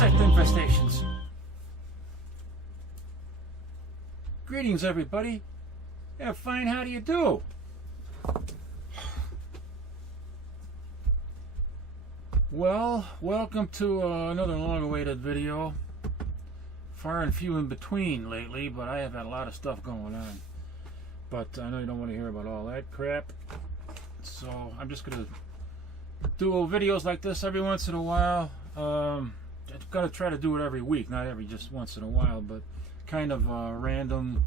insect infestations. Greetings, everybody. Yeah, fine. How do you do? Well, welcome to another long-awaited video. Far and few in between lately, but I have had a lot of stuff going on. But I know you don't want to hear about all that crap. So I'm just gonna do videos like this every once in a while. I've got to try to do it every week, not every just once in a while, but kind of random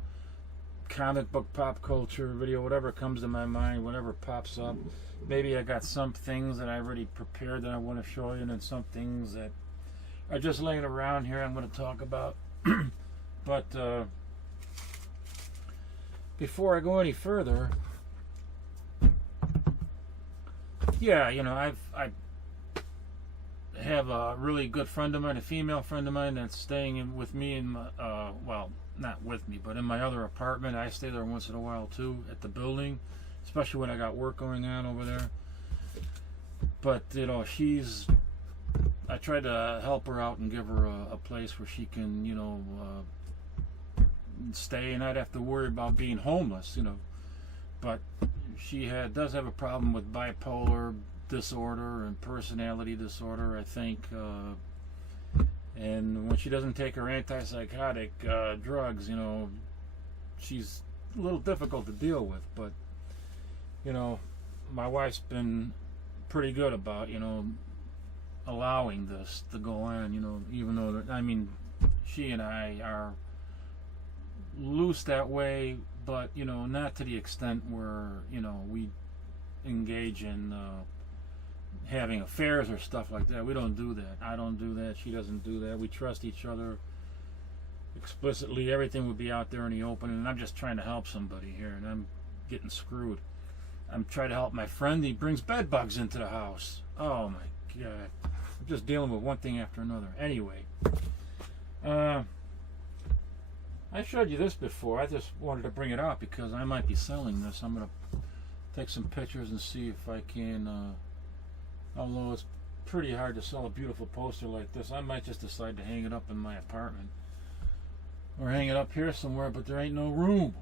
comic book pop culture video, whatever comes to my mind, whatever pops up. Maybe I got some things that I already prepared that I want to show you, and then some things that are just laying around here I'm going to talk about. But before I go any further, yeah, you know, I have a really good friend of mine, a female friend of mine, that's staying with me in my, well, not with me, but in my other apartment. I stay there once in a while too, at the building, especially when I got work going on over there. But you know, I tried to help her out and give her a place where she can, you know, stay and not have to worry about being homeless, you know. But she does have a problem with bipolar disorder and personality disorder, I think, and when she doesn't take her antipsychotic drugs, you know, she's a little difficult to deal with. But you know, my wife's been pretty good about, you know, allowing this to go on, you know, even though, I mean, she and I are loose that way, but you know, not to the extent where, you know, we engage in having affairs or stuff like that. We don't do that. I don't do that. She doesn't do that. We trust each other explicitly. Everything would be out there in the open, and I'm just trying to help somebody here, and I'm getting screwed. I'm trying to help my friend. He brings bed bugs into the house. Oh my God. I'm just dealing with one thing after another. Anyway, I showed you this before. I just wanted to bring it out because I might be selling this. I'm going to take some pictures and see if I can, although it's pretty hard to sell a beautiful poster like this, I might just decide to hang it up in my apartment or hang it up here somewhere, but there ain't no room.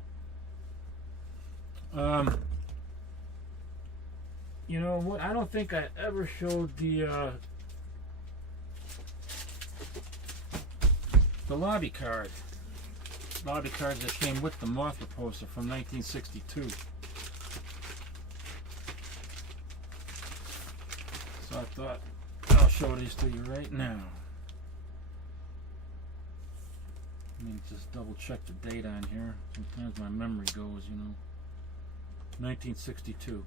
You know what, I don't think I ever showed the lobby cards that came with the Mothra poster from 1962. So I thought I'll show these to you right now. Let me just double check the date on here. Sometimes my memory goes, you know. 1962.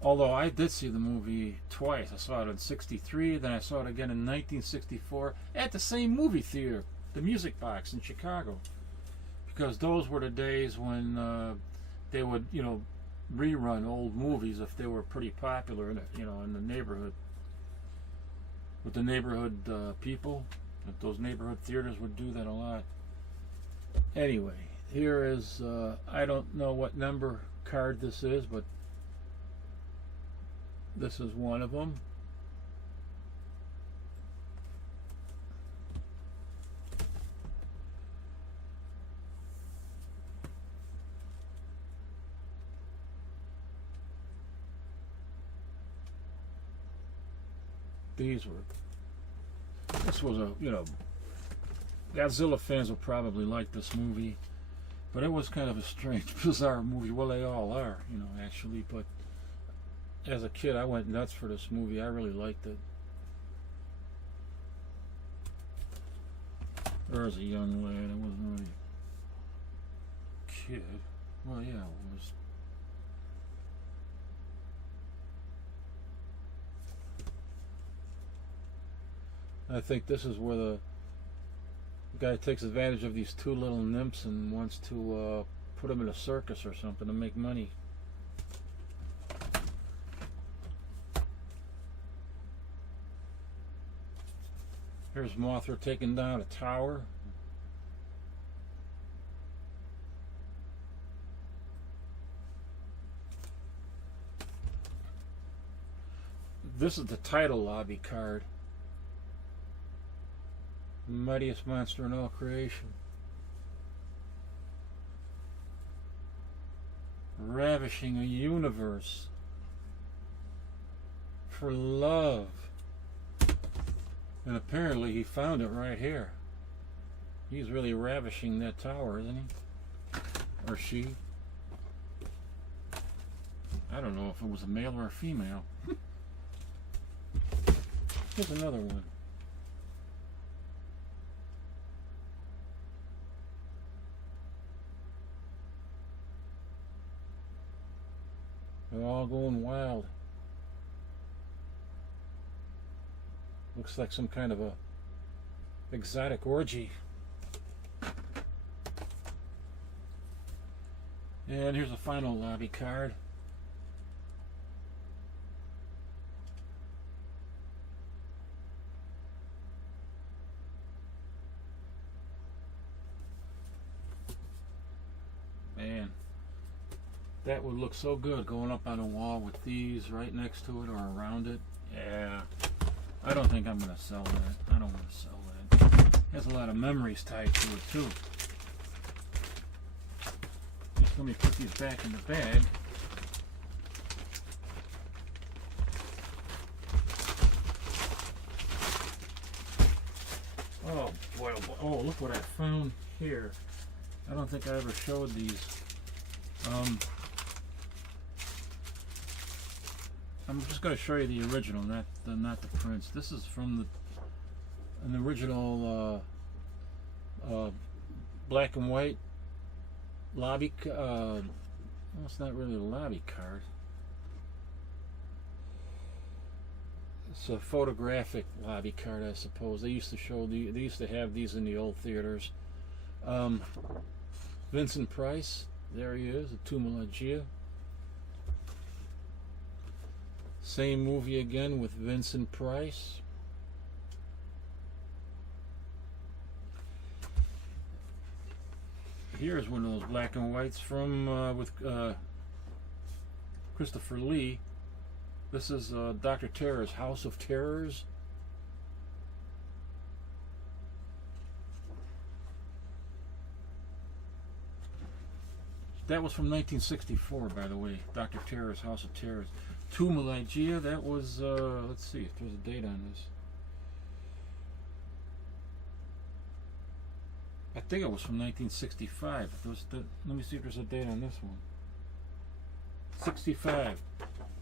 Although I did see the movie twice. I saw it in '63, then I saw it again in 1964 at the same movie theater, the Music Box in Chicago. Because those were the days when they would, you know, rerun old movies if they were pretty popular, you know, in the neighborhood. With the neighborhood people, those neighborhood theaters would do that a lot. Anyway, here is, I don't know what number card this is, but this is one of them. This was a, you know, Godzilla fans will probably like this movie, but it was kind of a strange, bizarre movie. Well, they all are, you know, actually, but as a kid, I went nuts for this movie. I really liked it. Or as a young lad, I wasn't really a kid. Well, yeah, it was. I think this is where the guy takes advantage of these two little nymphs and wants to put them in a circus or something to make money. Here's Mothra taking down a tower. This is the title lobby card. Mightiest monster in all creation. Ravishing a universe for love. And apparently he found it right here. He's really ravishing that tower, isn't he? Or she. I don't know if it was a male or a female. Here's another one. They're all going wild. Looks like some kind of a exotic orgy. And here's a final lobby card. Man, that would look so good going up on a wall with these right next to it or around it. Yeah, I don't think I'm going to sell that. I don't want to sell that. It has a lot of memories tied to it too. Just let me put these back in the bag. Oh boy, oh boy. Oh, look what I found here. I don't think I ever showed these. I'm just going to show you the original, not the prints. This is from an original black and white lobby. Well, it's not really a lobby card. It's a photographic lobby card, I suppose. They used to show they used to have these in the old theaters. Vincent Price, there he is, a Tumulagia. Same movie again with Vincent Price. Here's one of those black and whites from with Christopher Lee. This is Dr. Terror's House of Terrors. That was from 1964, by the way. Dr. Terror's House of Terrors. Tumulagia, that was, let's see if there's a date on this. I think it was from 1965. Let me see if there's a date on this one. 65.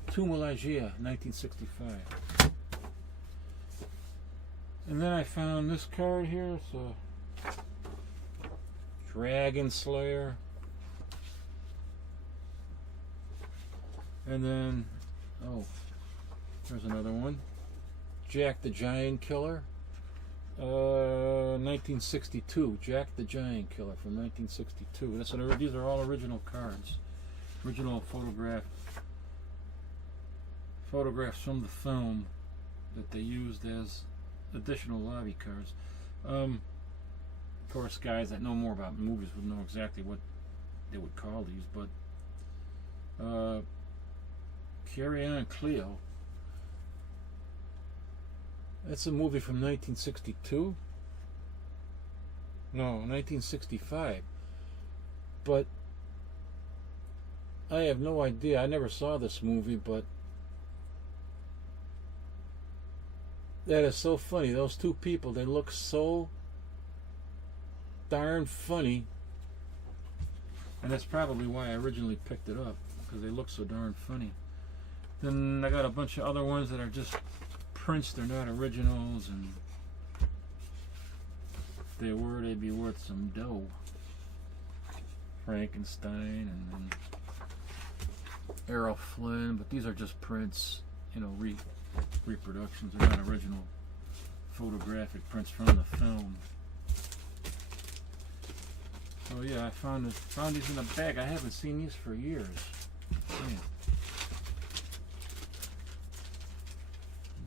Tumulagia, 1965. And then I found this card here. It's a Dragon Slayer. And then, oh, there's another one. Jack the Giant Killer. 1962. Jack the Giant Killer from 1962. These are all original cards. Original photographs from the film that they used as additional lobby cards. Of course, guys that know more about movies would know exactly what they would call these, but Carry On Cleo. That's a movie from 1962. No, 1965. But I have no idea. I never saw this movie, but that is so funny. Those two people, they look so darn funny. And that's probably why I originally picked it up, because they look so darn funny. Then I got a bunch of other ones that are just prints. They're not originals, and if they were, they'd be worth some dough. Frankenstein and then Errol Flynn, but these are just prints, you know, reproductions. They're not original photographic prints from the film. Oh yeah, I found these in a bag. I haven't seen these for years. Man.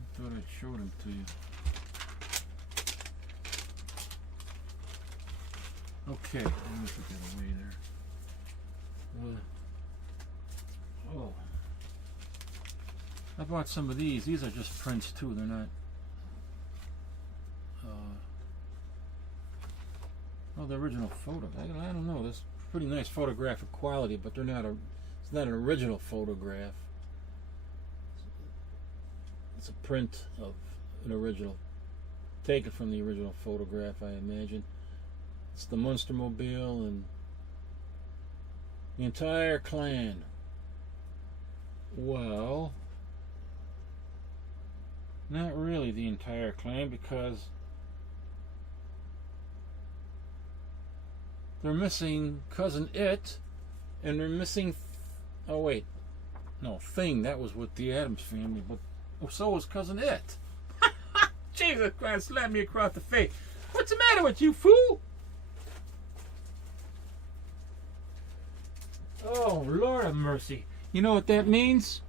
I thought I'd show them to you. Okay, let me put that away there. Oh, I bought some of these. These are just prints too. They're not Oh, the original photo. I don't know. This pretty nice photographic quality, but they're not a. It's not an original photograph. It's a print of an original, taken from the original photograph, I imagine. It's the Munstermobile and the entire clan. Well, not really the entire clan, because they're missing Cousin It, and they're missing. Oh wait, no, Thing. That was with the Addams family, but so was Cousin It. Jesus Christ! Slapped me across the face. What's the matter with you, fool? Oh, Lord of mercy. You know what that means?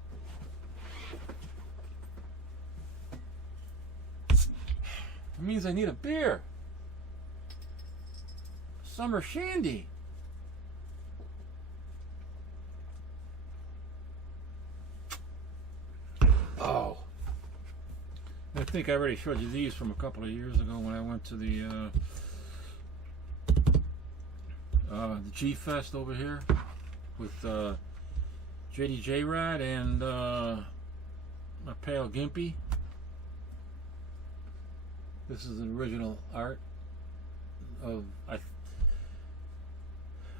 It means I need a beer. Summer shandy. Oh. I think I already showed you these from a couple of years ago when I went to the G-Fest over here with JD Rod and my pal Gimpy. This is the original art of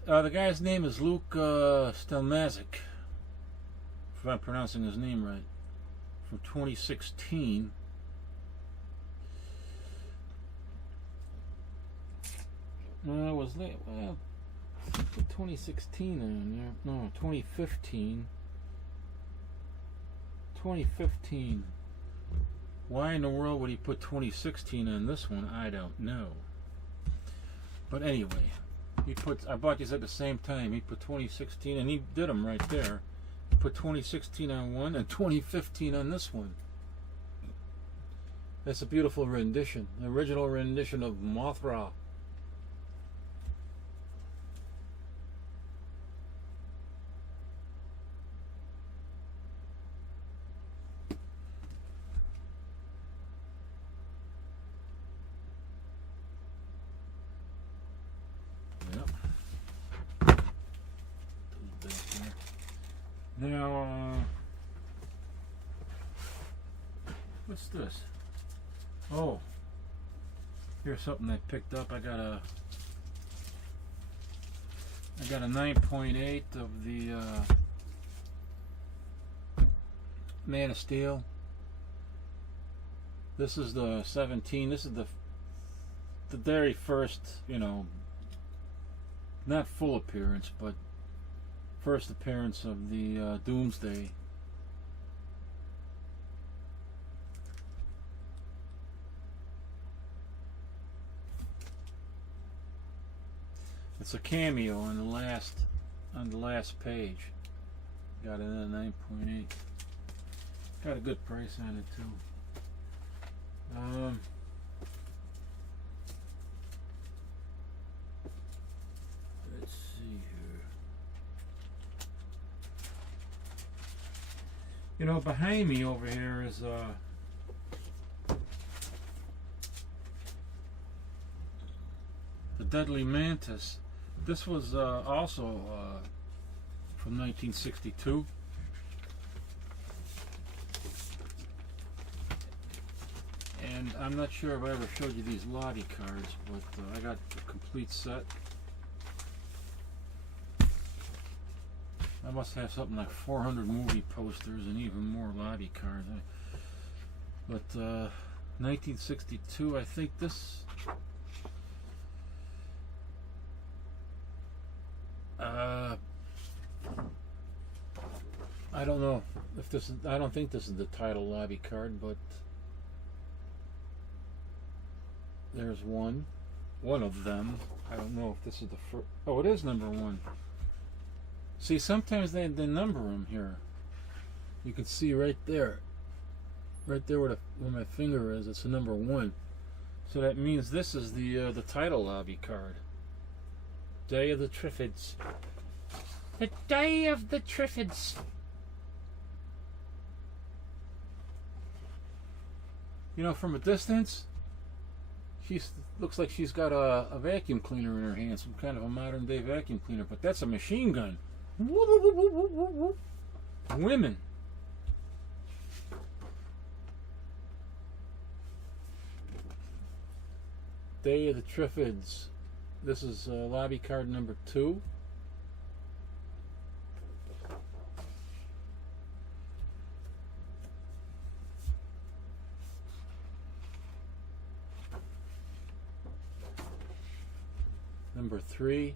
the guy's name is Luke Stelmazic, if I'm pronouncing his name right, from 2016. Was that, well, put 2016 on there. No, 2015. 2015. Why in the world would he put 2016 on this one? I don't know. But anyway, I bought these at the same time. He put 2016, and he did them right there. He put 2016 on one and 2015 on this one. That's a beautiful rendition. The original rendition of Mothra. Now, what's this? Oh, here's something I picked up. I got a 9.8 of the Man of Steel. This is the 17. This is the very first, you know, not full appearance, but first appearance of the Doomsday. It's a cameo on the last page. Got it at 9.8. Got a good price on it too. Let's see here. You know, behind me over here is the Deadly Mantis. This was also from 1962. And I'm not sure if I ever showed you these Lottie cards, but I got the complete set. I must have something like 400 movie posters and even more Lottie cards. But 1962, I think this... I don't know if this is... I don't think this is the title lobby card, but there's one of them. I don't know if this is the first... Oh, it is number one. See, sometimes they number them here. You can see right there where my finger is. It's a number one. So that means this is the title lobby card. Day of the Triffids. The Day of the Triffids. You know, from a distance, She's looks like she's got a vacuum cleaner in her hand, some kind of a modern day vacuum cleaner, but that's a machine gun. Women. Day of the Triffids. This is lobby card number 2. Number 3.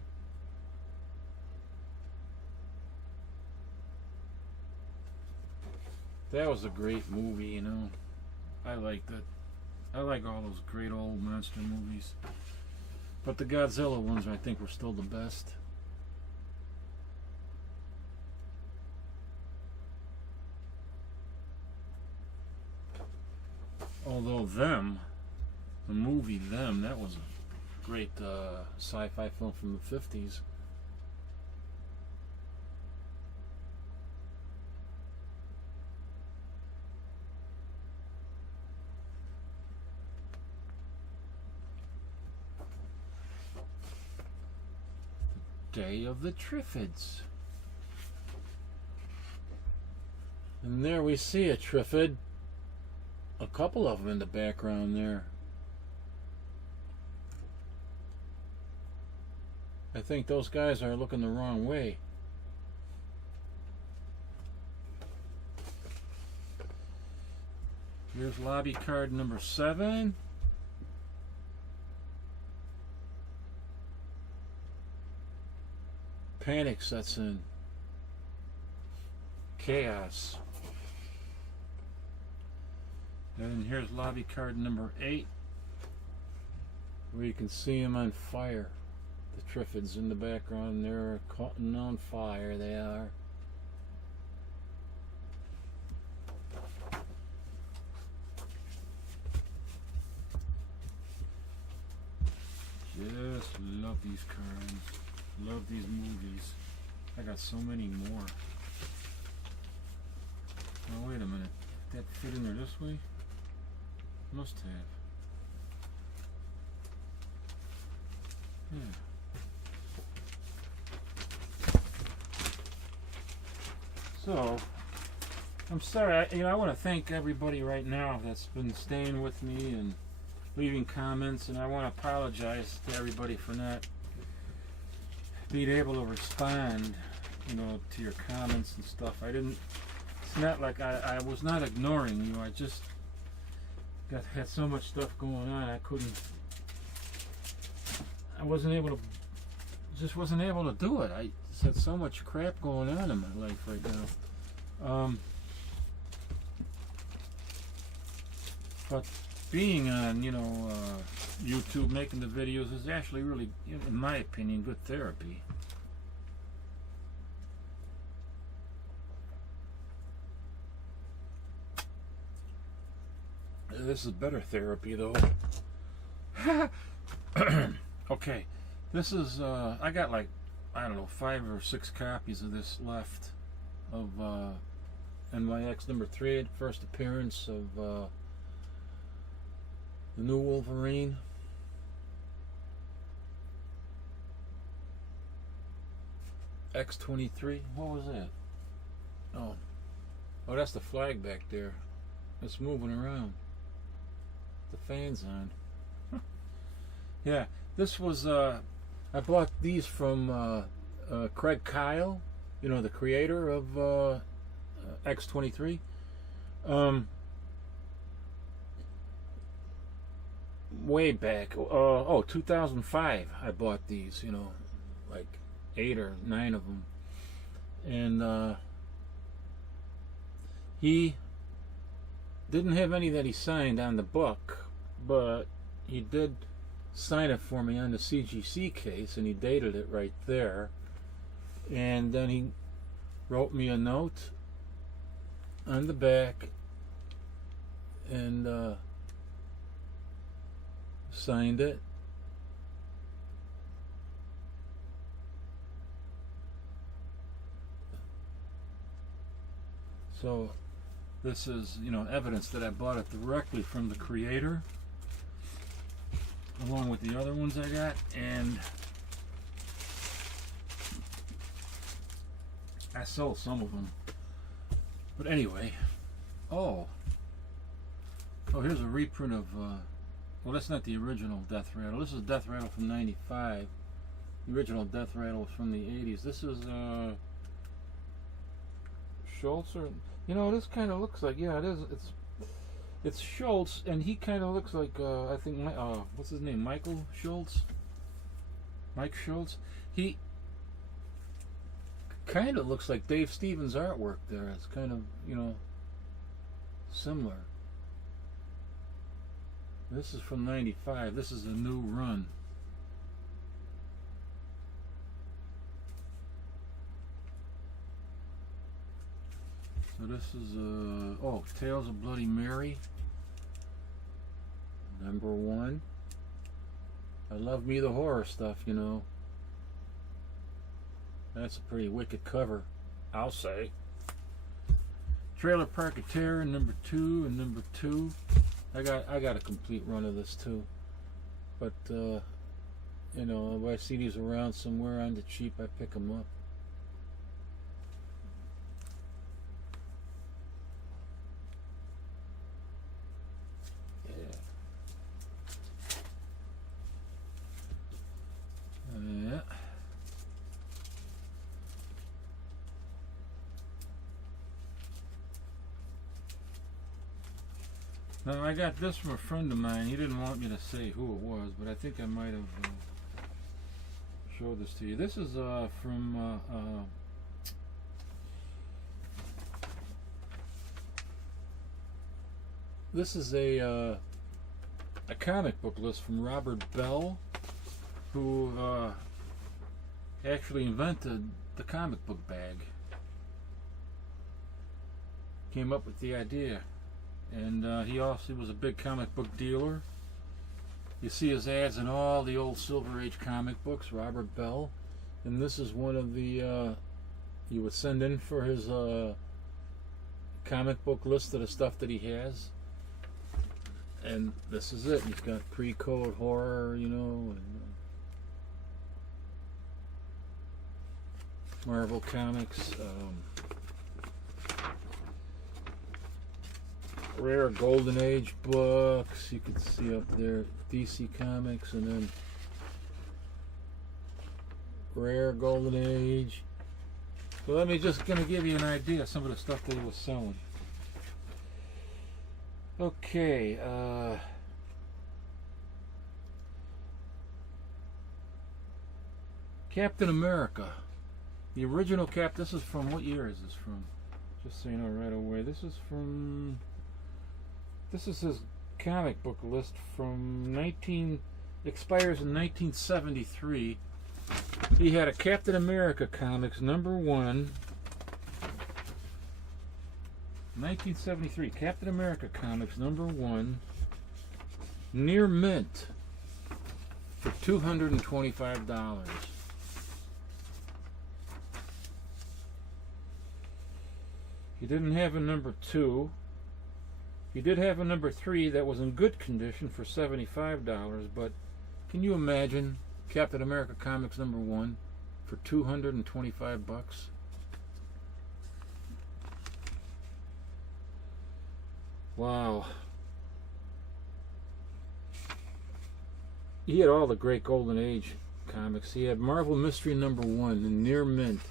That was a great movie, you know. I liked it. I like all those great old monster movies. But the Godzilla ones, I think, were still the best. Although the movie Them, that was a great sci-fi film from the 50s. Day of the Triffids. And there we see a Triffid. A couple of them in the background there. I think those guys are looking the wrong way. Here's lobby card number 7. Panic sets in. Chaos. And here's lobby card number 8, where you can see them on fire. The Triffids in the background, they're caught on fire, they are. Just love these cards. Love these movies. I got so many more. Oh, wait a minute. Did that fit in there this way? Must have. Yeah. So, I'm sorry. I want to thank everybody right now that's been staying with me and leaving comments, and I want to apologize to everybody for not being able to respond, to your comments and stuff. It's not like I was not ignoring you. I just had so much stuff going on. Wasn't able to do it. I just had so much crap going on in my life right now. But being on, YouTube, making the videos is actually really, in my opinion, good therapy. This is better therapy, though. Okay, this is, I got like, 5 or 6 copies of this left of NYX number 3, first appearance of the new Wolverine. X-23. What was that? Oh, that's the flag back there. It's moving around. The fan's on. Yeah, this was, I bought these from Craig Kyle, the creator of X-23. Way back, 2005, I bought these, like 8 or 9 of them. And he didn't have any that he signed on the book, but he did sign it for me on the CGC case, and he dated it right there. And then he wrote me a note on the back and signed it. So this is, evidence that I bought it directly from the creator. along with the other ones I got, and I sold some of them. But anyway, oh, here's a reprint of, well, that's not the original Death Rattle. This is Death Rattle from '95. The original Death Rattle was from the '80s. This is, Schultz, or, you know, this kind of looks like, yeah, it is, it's Schultz, and he kind of looks like, I think, what's his name, Michael Schultz? Mike Schultz? He kind of looks like Dave Stevens' artwork there. It's kind of, you know, similar. This is from '95. This is a new run. So this is oh, Tales of Bloody Mary, #1. I love me the horror stuff, you know. That's a pretty wicked cover, I'll say. Trailer Park of Terror, #2 and #2. I got a complete run of this too. But you know, if I see these around somewhere on the cheap, I pick them up. Yeah. Now I got this from a friend of mine. He didn't want me to say who it was, but I think I might have showed this to you. This is from this is a comic book list from Robert Bell, who actually invented the comic book bag. Came up with the idea. And he also was a big comic book dealer. You see his ads in all the old Silver Age comic books, Robert Bell. And this is one of the, he would send in for his comic book list of the stuff that he has. And this is it. He's got pre-code horror, you know, and Marvel Comics. Rare Golden Age books, you can see up there, DC Comics, and then Rare Golden Age. So let me just gonna give you an idea of some of the stuff that he was selling. Okay, Captain America, the original this is from, what year is this from? Just so you know right away, this is his comic book list from expires in 1973. He had a Captain America Comics #1, 1973, Captain America Comics #1, near mint, for $225. He didn't have a #2. He did have a #3 that was in good condition for $75, but can you imagine Captain America Comics #1 for $225? Wow. He had all the great Golden Age comics. He had Marvel Mystery #1 in near mint.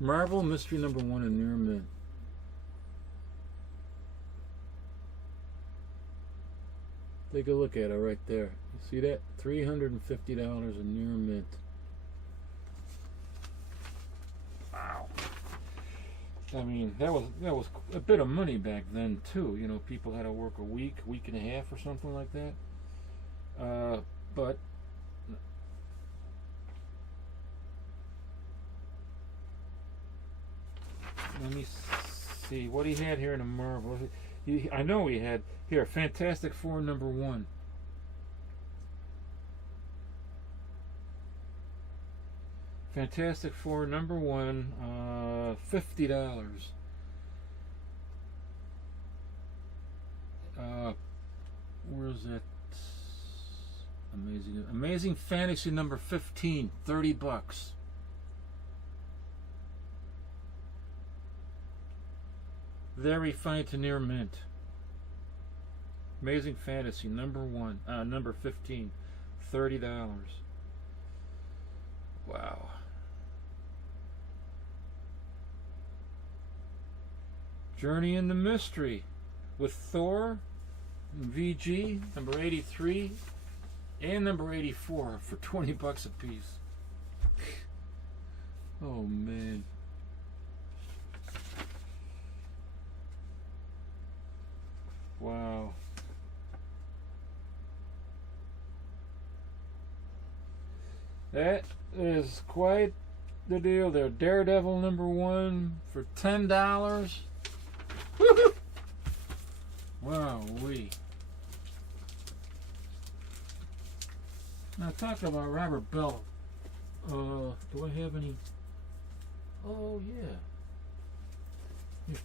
Marvel Mystery #1 in near mint. Take a look at it right there. You see that? $350 in near mint. Wow. I mean, that was a bit of money back then too. You know, people had to work a week and a half or something like that. But let me see what he had here in the Marvel. I know he had here Fantastic Four #1. Fantastic Four #1, $50. Where's that? Amazing Fantasy number 15, $30. Very fine to near mint. Amazing Fantasy number 15, $30. Wow. Journey in the Mystery with Thor, VG number 83 and number 84 for $20 a piece. Oh man. Wow. That is quite the deal there. Daredevil number 1 for $10. Woo-hoo! Wow-wee. Now talking about Robert Bell. Do I have any? Oh yeah. Here.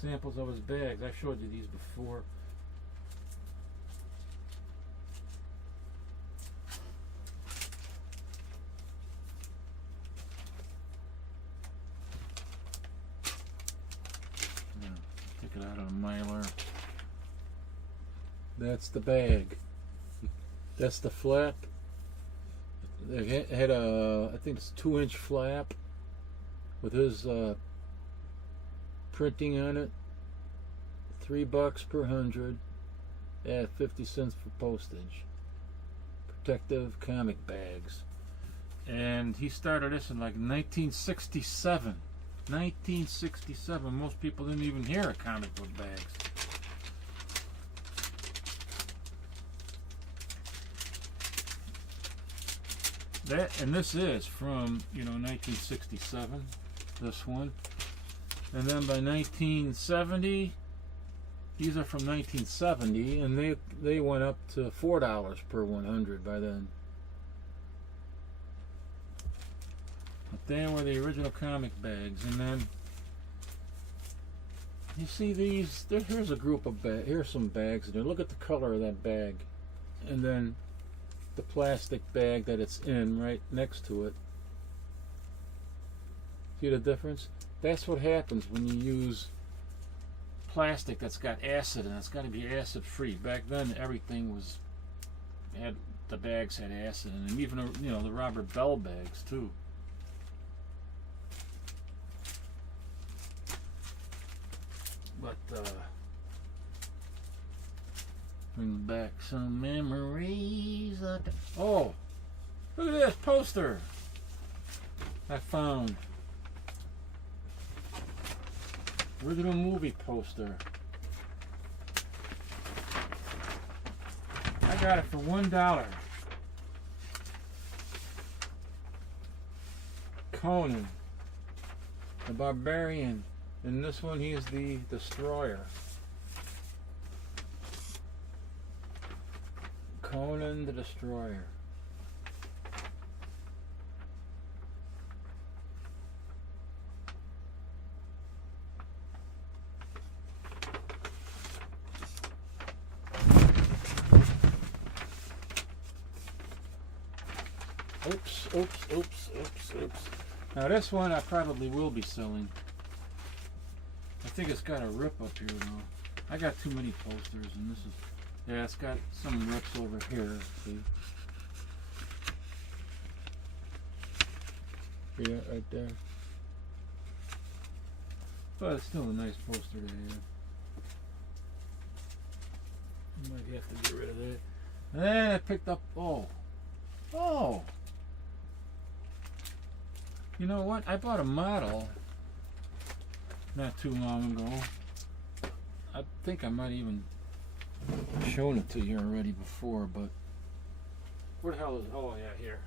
Samples of his bags. I showed you these before. Take it out of the mailer. That's the bag. That's the flap. It had a, I think it's 2-inch flap with his printing on it. $3 per 100. Add 50 cents for postage. Protective comic bags. And he started this in like 1967. 1967. Most people didn't even hear of comic book bags. And this is from, 1967, this one. And then by 1970, these are from 1970, and they went up to $4 per 100 by then. But they were the original comic bags. And then you see these, here's a group of bags, here's some bags. Look at the color of that bag. And then the plastic bag that it's in right next to it. See the difference? That's what happens when you use plastic that's got acid, and it's got to be acid free. Back then everything the bags had acid in them, even the Robert Bell bags too. But bring back some memories. Oh, look at this poster I found. Original movie poster. I got it for $1. Conan, the Barbarian. In this one, he is the Destroyer. Conan the Destroyer. Oops. Now this one I probably will be selling. I think it's got a rip up here though. I got too many posters, and this is, yeah, it's got some rips over here. See? Yeah, right there. But it's still a nice poster to have. I might have to get rid of that. And then I picked up, oh. You know what? I bought a model not too long ago. I think I might even shown it to you already before, but where the hell is? Oh yeah, here.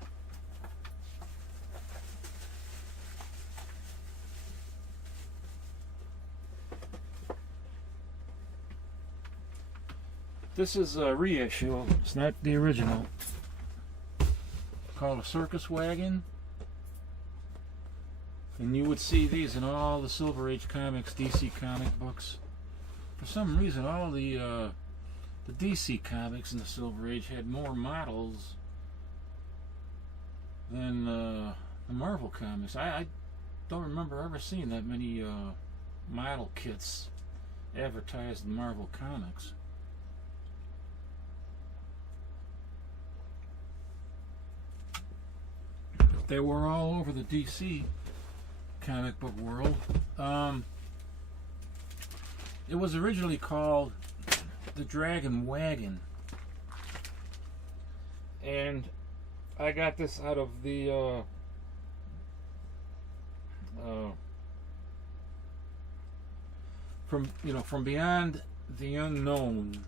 This is a reissue. It's not the original. Called a Circus Wagon. And you would see these in all the Silver Age comics, DC comic books. For some reason, all the the DC comics in the Silver Age had more models than the Marvel comics. I don't remember ever seeing that many model kits advertised in Marvel comics. They were all over the DC comic book world. It was originally called the Dragon Wagon, and I got this out of the from Beyond the Unknown.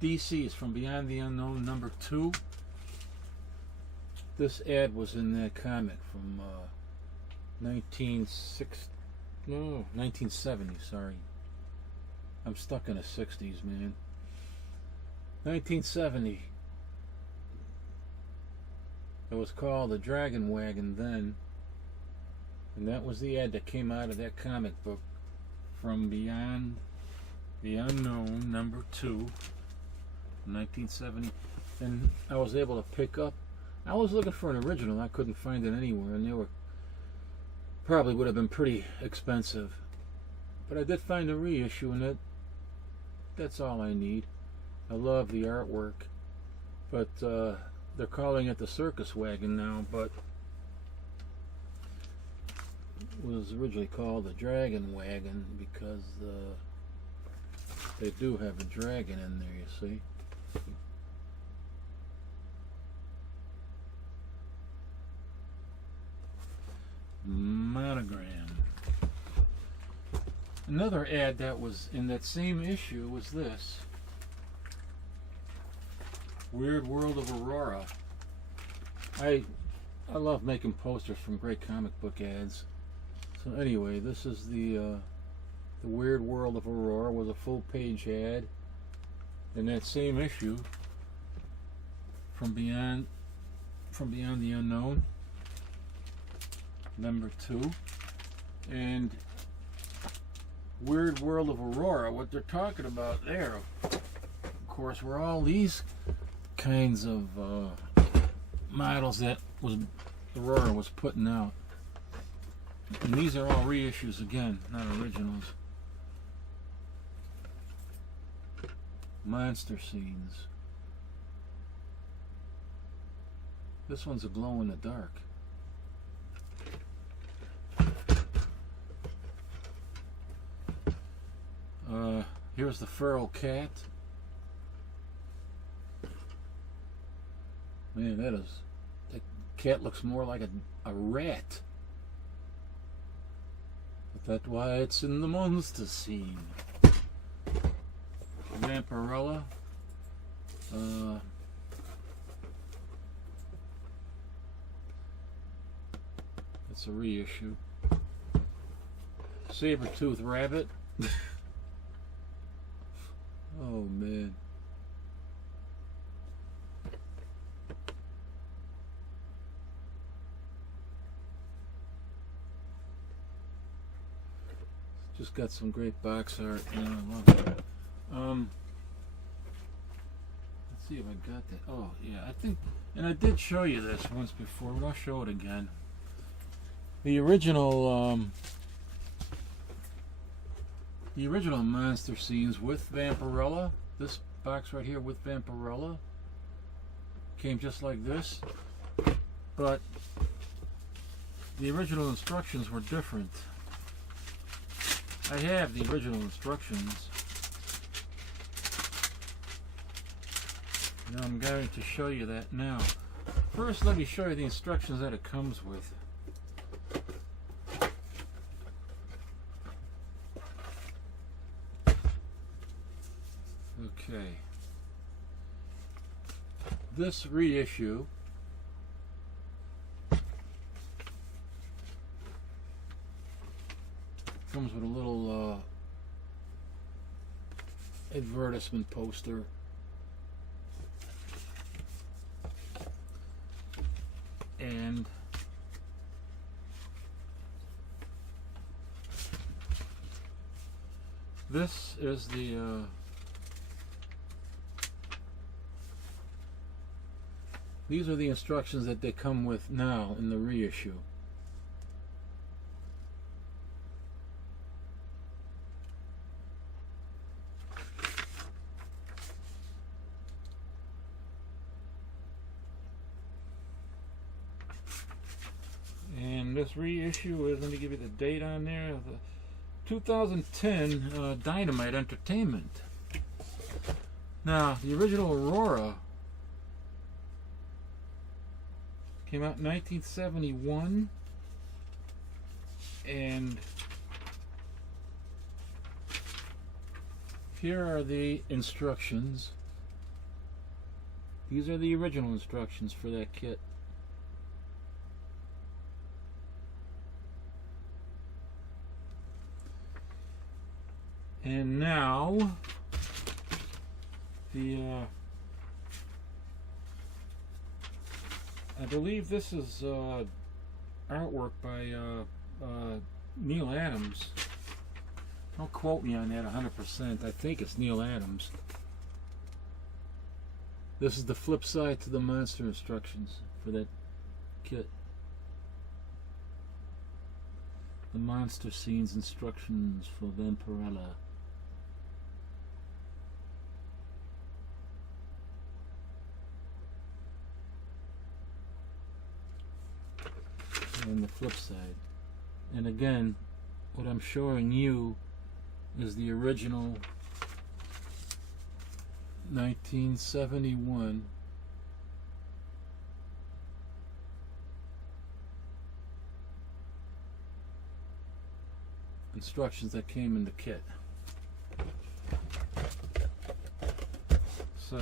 DC's From Beyond the Unknown #2. This ad was in that comic from 1970. Sorry, I'm stuck in the 60s, man. 1970. It was called the Dragon Wagon then, and that was the ad that came out of that comic book, From Beyond the Unknown #2, 1970. And I was able to pick up. I was looking for an original. I couldn't find it anywhere, and they were probably would have been pretty expensive. But I did find a reissue, and that's all I need. I love the artwork, but they're calling it the Circus Wagon now, but it was originally called the Dragon Wagon because they do have a dragon in there, you see. Monogram. Another ad that was in that same issue was this. Weird World of Aurora. I love making posters from great comic book ads. So anyway, this is the Weird World of Aurora, was a full page ad in that same issue, From Beyond the Unknown #2. And Weird World of Aurora, what they're talking about there, of course, were all these kinds of models that Aurora was putting out. And these are all reissues again, not originals. Monster scenes. This one's a glow in the dark. Here's the feral cat. Man, that cat looks more like a rat. But that's why it's in the monster scene. Vampirella. It's a reissue. Saber-toothed rabbit. Oh man. Just got some great box art. Yeah, I love it. Let's see if I got that. Oh yeah, I think, and I did show you this once before, but I'll show it again. The original monster scenes with Vampirella. This box right here with Vampirella came just like this, but the original instructions were different. I have the original instructions. Now I'm going to show you that now. First, let me show you the instructions that it comes with. Okay. This reissue comes with a little advertisement poster. And this is the These are the instructions that they come with now in the reissue. And this reissue is, let me give you the date on there, the 2010 Dynamite Entertainment. Now, the original Aurora came out in 1971, and here are the instructions. These are the original instructions for that kit. And now the I believe this is artwork by Neil Adams. Don't quote me on that 100%. I think it's Neil Adams. This is the flip side to the monster instructions for that kit. The monster scenes instructions for Vampirella. And the flip side. And again, what I'm showing you is the original 1971 instructions that came in the kit. So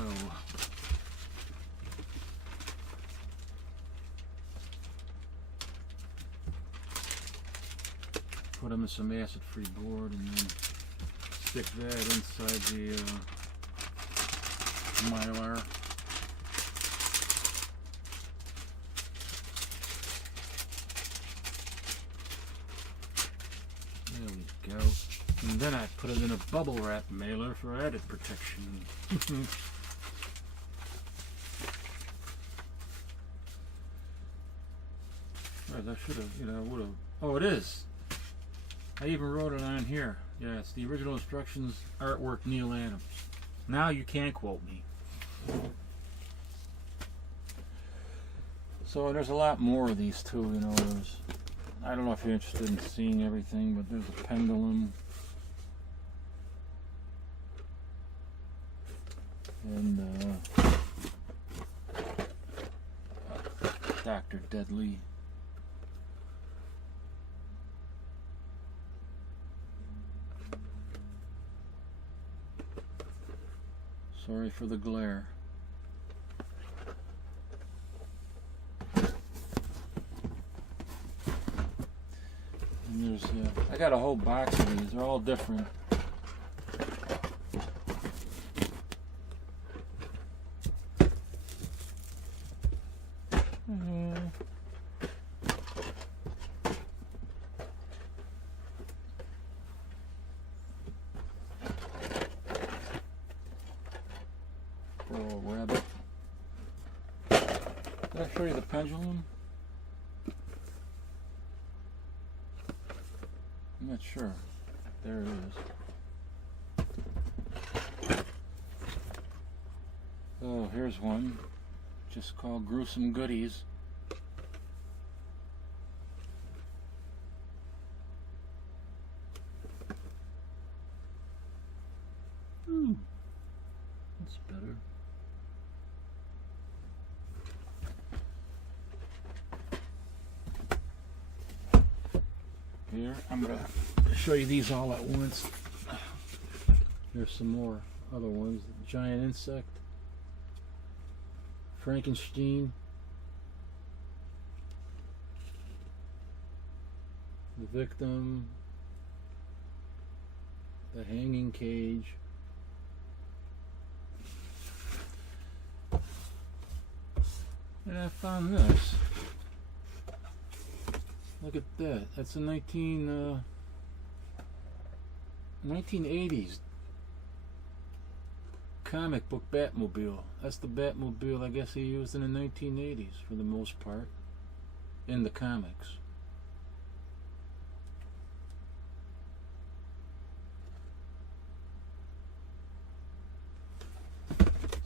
put them in some acid-free board and then stick that inside the Mylar. There we go. And then I put it in a bubble wrap mailer for added protection. I should have, would have. Oh, it is. I even wrote it on here. Yeah, it's the original instructions, artwork Neil Adams. Now you can't quote me. So there's a lot more of these too, there's, I don't know if you're interested in seeing everything, but there's a pendulum. And Dr. Deadly. Sorry for the glare. And there's, I got a whole box of these. They're all different. Rabbit. Did I show you the pendulum? I'm not sure. There it is. Oh, here's one. Just called Gruesome Goodies. That's better. Here, I'm going to show you these all at once. There's some more other ones. Giant insect. Frankenstein. The victim. The hanging cage. And I found this. Look at that. That's a 1980s comic book Batmobile. That's the Batmobile I guess he used in the 1980s for the most part in the comics.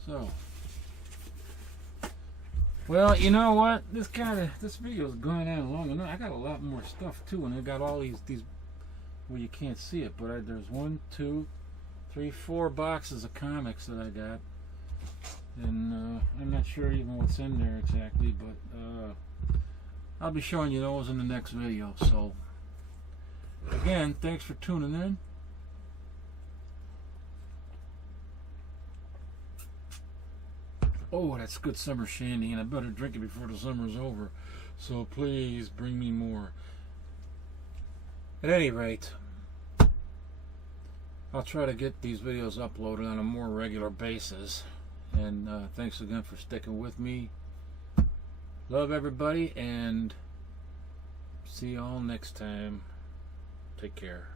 So, well, you know what? This video is going on long enough. I got a lot more stuff too, and I got all these well, you can't see it, but there's 1, 2, 3, 4 boxes of comics that I got, and I'm not sure even what's in there exactly, but I'll be showing you those in the next video. So, again, thanks for tuning in. Oh, that's good summer shandy, and I better drink it before the summer's over. So please bring me more. At any rate, I'll try to get these videos uploaded on a more regular basis. And thanks again for sticking with me. Love everybody, and see you all next time. Take care.